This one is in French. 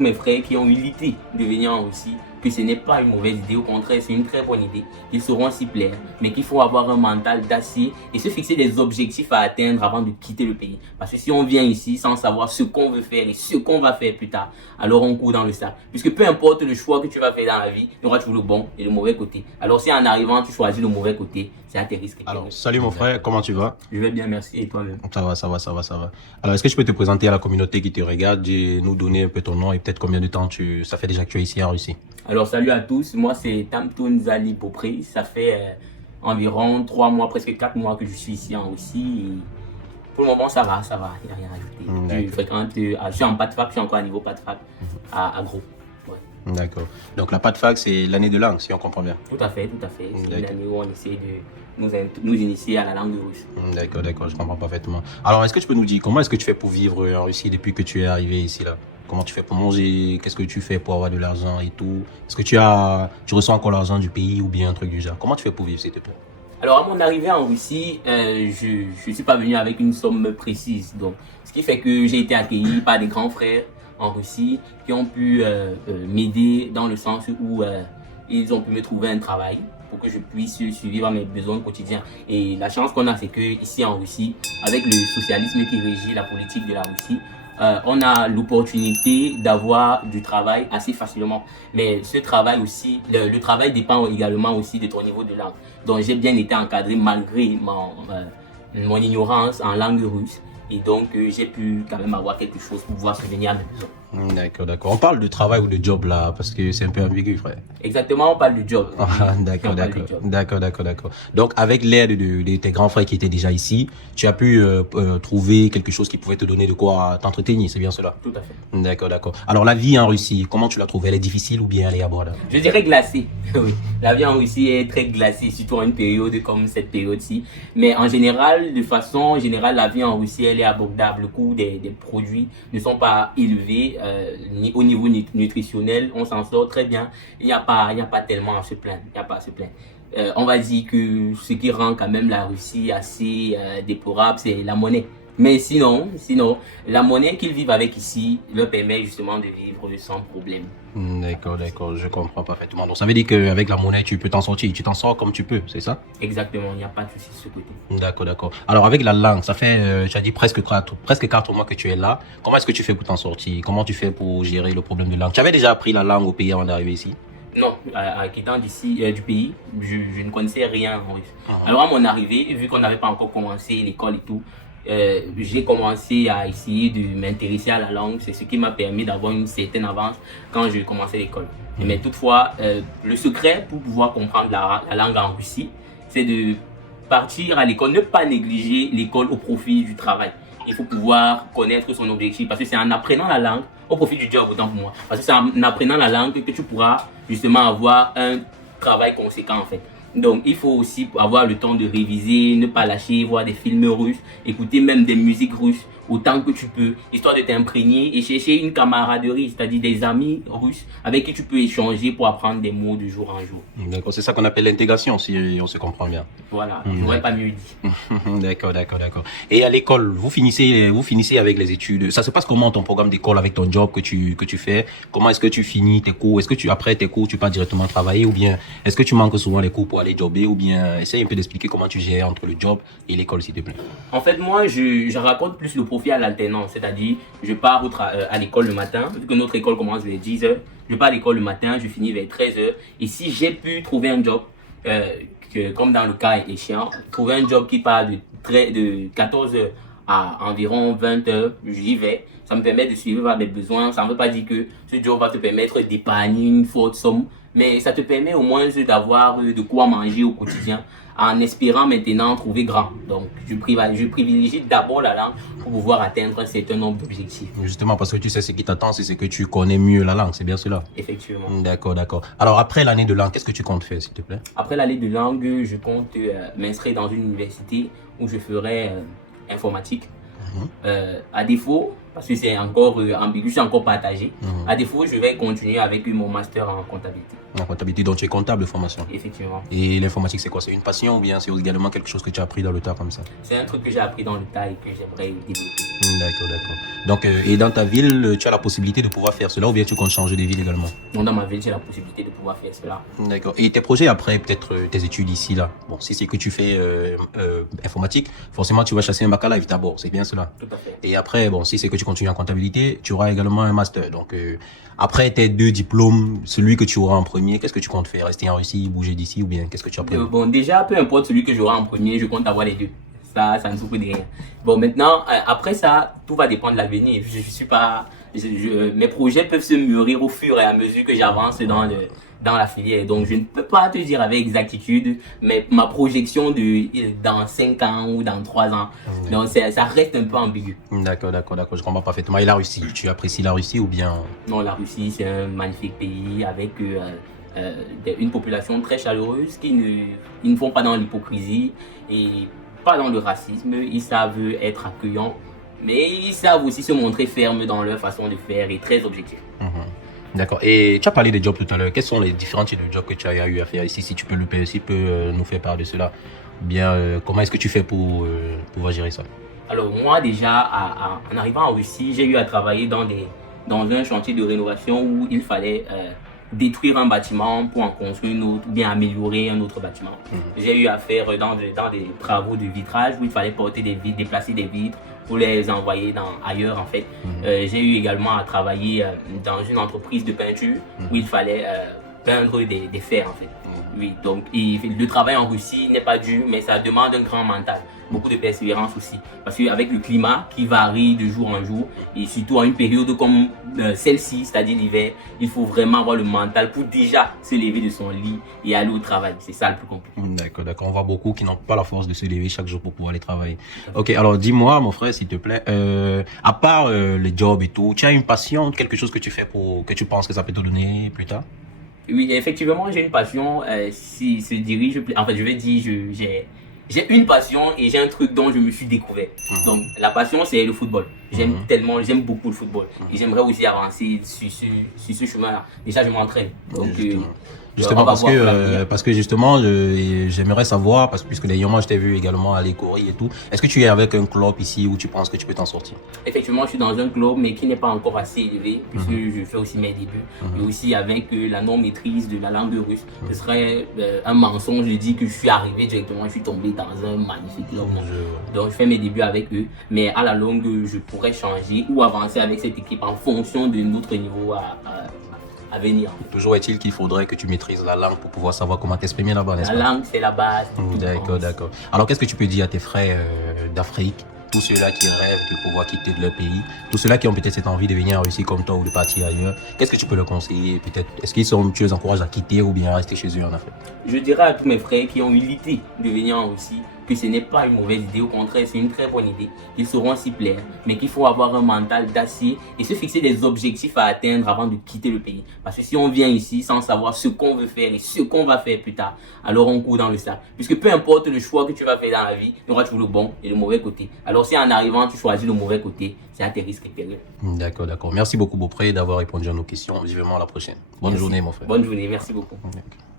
mes frères qui ont eu l'idée de venir en Russie, que ce n'est pas une mauvaise idée, au contraire, c'est une très bonne idée. Ils sauront s'y plaire, mais qu'il faut avoir un mental d'acier et se fixer des objectifs à atteindre avant de quitter le pays. Parce que si on vient ici sans savoir ce qu'on veut faire et ce qu'on va faire plus tard, alors on court dans le sac. Puisque peu importe le choix que tu vas faire dans la vie, il y aura toujours le bon et le mauvais côté. Alors si en arrivant, tu choisis le mauvais côté, c'est à tes risques. Alors, salut mon frère, comment tu vas? Je vais bien, merci. Et toi-même? Ça va, ça va, ça va, ça va. Alors, est-ce que tu peux te présenter à la communauté qui te regarde et nous donner un peu ton nom et peut-être combien de temps ça fait déjà que tu es ici en Russie? Alors, salut à tous. Moi, c'est Tamtoun Zali Beaupré. Ça fait environ 3 mois, presque 4 mois que je suis ici en Russie. Et pour le moment, ça va, ça va. Il n'y a rien à ajouter. Je fréquente, je suis en PATFAC, je suis encore à niveau PATFAC à Gros. Ouais. D'accord. Donc, la PATFAC, c'est l'année de langue, si on comprend bien. Tout à fait, tout à fait. C'est l'année où on essaie de nous initier à la langue russe. D'accord, d'accord, je comprends parfaitement. Alors, est-ce que tu peux nous dire comment est-ce que tu fais pour vivre en Russie depuis que tu es arrivé ici là? Comment tu fais pour manger? Qu'est-ce que tu fais pour avoir de l'argent et tout? Est-ce que tu reçois encore l'argent du pays ou bien un truc du genre? Comment tu fais pour vivre, s'il te plaît? Alors, à mon arrivée en Russie, je ne suis pas venu avec une somme précise. Donc, ce qui fait que j'ai été accueilli par des grands frères en Russie qui ont pu m'aider dans le sens où ils ont pu me trouver un travail pour que je puisse suivre à mes besoins quotidiens. Et la chance qu'on a, c'est que ici en Russie, avec le socialisme qui régit la politique de la Russie, on a l'opportunité d'avoir du travail assez facilement. Mais ce travail aussi, le travail dépend également aussi de ton niveau de langue. Donc j'ai bien été encadré malgré mon ignorance en langue russe. Et donc j'ai pu quand même avoir quelque chose pour pouvoir subvenir à mes besoins. D'accord, d'accord. On parle de travail ou de job là, parce que c'est un peu ambigu, frère. Exactement, on parle de job. Ah, d'accord, d'accord. D'accord, d'accord, d'accord. Donc, avec l'aide de tes grands frères qui étaient déjà ici, tu as pu trouver quelque chose qui pouvait te donner de quoi t'entretenir, c'est bien cela? Tout à fait. D'accord, d'accord. Alors, la vie en Russie, comment tu l'as trouvée? Elle est difficile ou bien elle est abordable? Je dirais glacée. Oui, la vie en Russie est très glacée, surtout en une période comme cette période-ci. Mais en général, de façon générale, la vie en Russie, elle est abordable. Le coût des produits ne sont pas élevés. Au niveau nutritionnel, on s'en sort très bien. Il n'y a pas tellement à se plaindre. Il n'y a pas à se plaindre. On va dire que ce qui rend quand même la Russie assez déplorable, c'est la monnaie. Mais sinon, la monnaie qu'ils vivent avec ici leur permet justement de vivre sans problème. D'accord, d'accord, je comprends parfaitement. Donc, ça veut dire qu'avec la monnaie, tu peux t'en sortir. Tu t'en sors comme tu peux, c'est ça? Exactement, il n'y a pas de souci de ce côté. D'accord, d'accord. Alors, avec la langue, ça fait, j'ai dit presque 4 mois que tu es là. Comment est-ce que tu fais pour t'en sortir? Comment tu fais pour gérer le problème de langue? Tu avais déjà appris la langue au pays avant d'arriver ici? Non, en quittant d'ici, du pays, je ne connaissais rien en russe. Alors, à mon arrivée, vu qu'on n'avait pas encore commencé l'école et tout, j'ai commencé à essayer de m'intéresser à la langue. C'est ce qui m'a permis d'avoir une certaine avance quand je commençais l'école. Mais toutefois, le secret pour pouvoir comprendre la langue en Russie, c'est de partir à l'école, ne pas négliger l'école au profit du travail. Il faut pouvoir connaître son objectif parce que c'est en apprenant la langue, au profit du job autant pour moi, parce que c'est en apprenant la langue que tu pourras justement avoir un travail conséquent en fait. Donc il faut aussi avoir le temps de réviser, ne pas lâcher, voir des films russes, écouter même des musiques russes autant que tu peux, histoire de t'imprégner et chercher une camaraderie, c'est-à-dire des amis russes avec qui tu peux échanger pour apprendre des mots de jour en jour. D'accord, c'est ça qu'on appelle l'intégration, si on se comprend bien. Voilà, je n'aurais pas mieux dit. D'accord, d'accord, d'accord. Et à l'école, vous finissez avec les études. Ça se passe comment ton programme d'école avec ton job que tu fais? Comment est-ce que tu finis tes cours? Est-ce que après tes cours, tu pars directement travailler ou bien est-ce que tu manques souvent les cours pour aller jobber ou bien essaye un peu d'expliquer comment tu gères entre le job et l'école, s'il te plaît. En fait, moi, je raconte plus le profil à l'alternance, c'est-à-dire je pars à l'école le matin, vu que notre école commence vers 10h, je pars à l'école le matin, je finis vers 13h. Et si j'ai pu trouver un job, comme dans le cas échéant, trouver un job qui part de 14h à environ 20h, j'y vais. Ça me permet de suivre mes besoins. Ça ne veut pas dire que ce job va te permettre d'épargner une forte somme, mais ça te permet au moins d'avoir de quoi manger au quotidien en espérant maintenant trouver grand. Donc, je privilégie d'abord la langue pour pouvoir atteindre un certain nombre d'objectifs. Justement, parce que tu sais ce qui t'attend, c'est que tu connais mieux la langue, c'est bien cela? Effectivement. D'accord, d'accord. Alors, après l'année de langue, qu'est-ce que tu comptes faire, s'il te plaît? Après l'année de langue, je compte m'inscrire dans une université où je ferai informatique. À défaut, parce que c'est encore ambigu, c'est encore partagé, à défaut, je vais continuer avec mon master en comptabilité. La comptabilité, donc tu es comptable de formation. Effectivement. Et l'informatique, c'est quoi? C'est une passion ou bien c'est également quelque chose que tu as appris dans le tas comme ça? C'est un truc que j'ai appris dans le tas et que j'aimerais développer. D'accord, d'accord. Donc, et dans ta ville, tu as la possibilité de pouvoir faire cela ou bien tu comptes changer de ville également? Donc, dans ma ville, j'ai la possibilité de pouvoir faire cela. D'accord. Et tes projets après, peut-être tes études ici, là. Bon, si c'est que tu fais informatique, forcément tu vas chasser un bac à live d'abord, c'est bien cela. Tout à fait. Et après, bon, si c'est que tu continues en comptabilité, tu auras également un master. Donc, après tes 2 diplômes, celui que tu auras en premier, qu'est-ce que tu comptes faire? Rester en Russie, bouger d'ici ou bien qu'est-ce que tu as prévu? Bon, déjà, peu importe celui que j'aurai en premier, je compte avoir les deux. Ça ne souffre de rien. Bon, maintenant, après ça, tout va dépendre de l'avenir. Je suis pas, mes projets peuvent se mûrir au fur et à mesure que j'avance dans la filière. Donc, je ne peux pas te dire avec exactitude, mais ma projection dans 5 ans ou dans 3 ans. Donc, ça reste un peu ambigu. D'accord, d'accord, d'accord. Je comprends parfaitement. Et la Russie, tu apprécies la Russie ou bien? Non, la Russie, c'est un magnifique pays avec une population très chaleureuse ils ne font pas dans l'hypocrisie et pas dans le racisme. Ils savent être accueillants, mais ils savent aussi se montrer fermes dans leur façon de faire et très objectifs. D'accord. Et tu as parlé des jobs tout à l'heure. Quels sont les différents types de jobs que tu as eu à faire ici? Si tu peux nous faire part de cela. Bien, comment est-ce que tu fais pour pouvoir gérer ça? Alors moi déjà, en arrivant en Russie, j'ai eu à travailler dans un chantier de rénovation où il fallait détruire un bâtiment pour en construire un autre, ou bien améliorer un autre bâtiment. J'ai eu à faire dans des travaux de vitrage où il fallait porter des vitres, déplacer des vitres pour les envoyer ailleurs en fait. J'ai eu également à travailler dans une entreprise de peinture où il fallait peindre des fers en fait. Oui, donc le travail en Russie n'est pas dur, mais ça demande un grand mental, beaucoup de persévérance aussi. Parce qu'avec le climat qui varie de jour en jour, et surtout à une période comme celle-ci, c'est-à-dire l'hiver, il faut vraiment avoir le mental pour déjà se lever de son lit et aller au travail. C'est ça le plus compliqué. D'accord, d'accord. On voit beaucoup qui n'ont pas la force de se lever chaque jour pour pouvoir aller travailler. Ok, alors dis-moi, mon frère, s'il te plaît, à part les jobs et tout, tu as une passion, quelque chose que tu fais que tu penses que ça peut te donner plus tard? Oui, effectivement, j'ai une passion. Si se dirige, en fait, je vais dire, j'ai une passion et j'ai un truc dont je me suis découvert. Donc, la passion, c'est le football. J'aime beaucoup le football. Et j'aimerais aussi avancer sur ce chemin-là. Déjà, je m'entraîne. Donc, Justement, parce que justement, j'aimerais savoir, parce que puisque d'ailleurs, je t'ai vu également aller courir et tout. Est-ce que tu es avec un club ici où tu penses que tu peux t'en sortir? Effectivement, je suis dans un club, mais qui n'est pas encore assez élevé, puisque je fais aussi mes débuts. Et aussi avec la non-maîtrise de la langue russe. Ce serait un mensonge de dire que je suis arrivé directement, je suis tombé dans un magnifique club. Donc, je fais mes débuts avec eux, mais à la longue, je pourrais changer ou avancer avec cette équipe en fonction de notre niveau à venir. Toujours est-il qu'il faudrait que tu maîtrises la langue pour pouvoir savoir comment t'exprimer là-bas, n'est-ce pas? La langue, c'est la base. D'accord, d'accord. Alors, qu'est-ce que tu peux dire à tes frères d'Afrique, tous ceux-là qui rêvent de pouvoir quitter de leur pays, tous ceux-là qui ont peut-être cette envie de venir en Russie comme toi ou de partir ailleurs? Qu'est-ce que tu peux leur conseiller? Peut-être, est-ce tu les encourages à quitter ou bien à rester chez eux en Afrique? Je dirais à tous mes frères qui ont eu l'idée de venir en Russie que ce n'est pas une mauvaise idée, au contraire, c'est une très bonne idée. Ils sauront s'y plaire, mais qu'il faut avoir un mental d'acier et se fixer des objectifs à atteindre avant de quitter le pays. Parce que si on vient ici sans savoir ce qu'on veut faire et ce qu'on va faire plus tard, alors on court dans le sac. Puisque peu importe le choix que tu vas faire dans la vie, il y aura toujours le bon et le mauvais côté. Alors si en arrivant, tu choisis le mauvais côté, c'est à tes risques et périls. D'accord, d'accord. Merci beaucoup, Beaupré, d'avoir répondu à nos questions. Vivement à la prochaine. Bonne journée, mon frère. Bonne journée, merci beaucoup. D'accord.